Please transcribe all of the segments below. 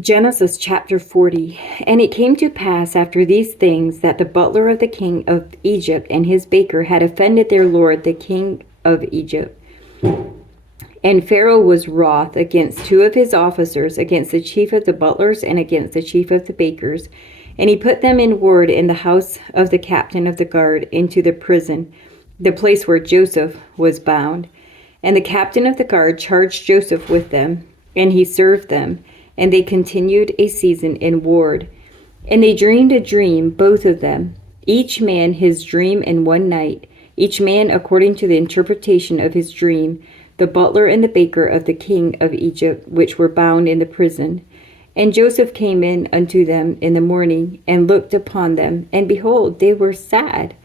Genesis chapter 40. And it came to pass after these things that the butler of the king of Egypt and his baker had offended their lord the king of Egypt. And Pharaoh was wroth against two of his officers, against the chief of the butlers and against the chief of the bakers. And he put them in ward in the house of the captain of the guard into the prison, the place where Joseph was bound. And the captain of the guard charged Joseph with them, and he served them. And they continued a season in ward. And they dreamed a dream, both of them, each man his dream in one night, each man according to the interpretation of his dream, the butler and the baker of the king of Egypt, which were bound in the prison. And Joseph came in unto them in the morning, and looked upon them, and behold, they were sad.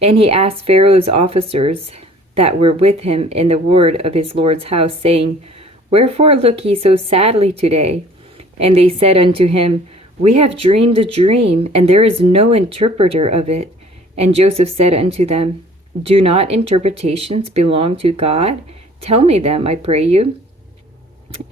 And he asked Pharaoh's officers that were with him in the ward of his lord's house, saying, Wherefore look ye so sadly today? And they said unto him, We have dreamed a dream, and there is no interpreter of it. And Joseph said unto them, Do not interpretations belong to God? Tell me them, I pray you.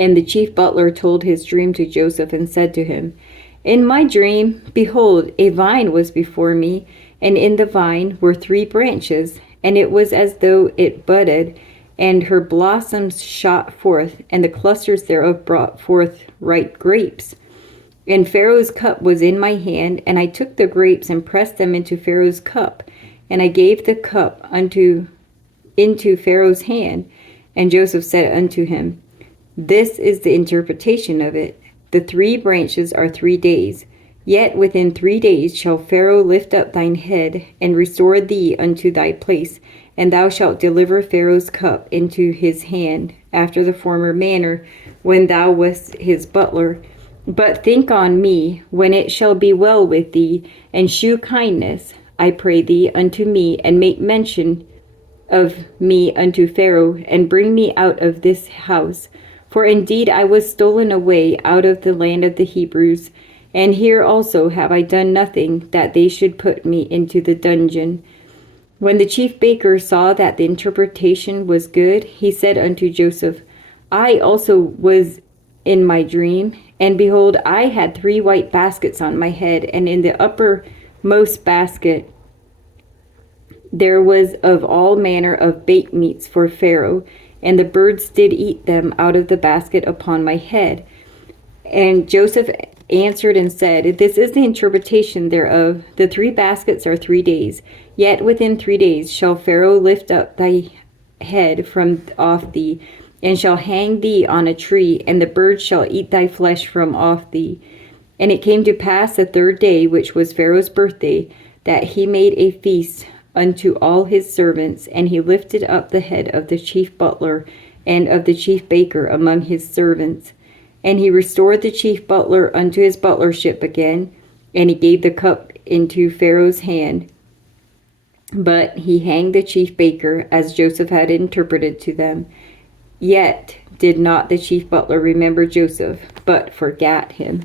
And the chief butler told his dream to Joseph, and said to him, In my dream, behold, a vine was before me, and in the vine were 3 branches, and it was as though it budded, and her blossoms shot forth, and the clusters thereof brought forth ripe grapes. And Pharaoh's cup was in my hand, and I took the grapes and pressed them into Pharaoh's cup, and I gave the cup into Pharaoh's hand. And Joseph said unto him, This is the interpretation of it. The 3 branches are 3 days. Yet within 3 days shall Pharaoh lift up thine head, and restore thee unto thy place, and thou shalt deliver Pharaoh's cup into his hand, after the former manner, when thou wast his butler. But think on me, when it shall be well with thee, and shew kindness, I pray thee, unto me, and make mention of me unto Pharaoh, and bring me out of this house. For indeed I was stolen away out of the land of the Hebrews, and here also have I done nothing that they should put me into the dungeon. When the chief baker saw that the interpretation was good, he said unto Joseph, I also was in my dream, and behold, I had 3 white baskets on my head, and in the uppermost basket there was of all manner of baked meats for Pharaoh, and the birds did eat them out of the basket upon my head. And Joseph answered and said, This is the interpretation thereof. The 3 baskets are 3 days. Yet within 3 days shall Pharaoh lift up thy head from off thee, and shall hang thee on a tree, and the birds shall eat thy flesh from off thee. And it came to pass the 3rd day, which was Pharaoh's birthday, that he made a feast unto all his servants, and he lifted up the head of the chief butler and of the chief baker among his servants. And he restored the chief butler unto his butlership again, and he gave the cup into Pharaoh's hand. But he hanged the chief baker, as Joseph had interpreted to them. Yet did not the chief butler remember Joseph, but forgat him.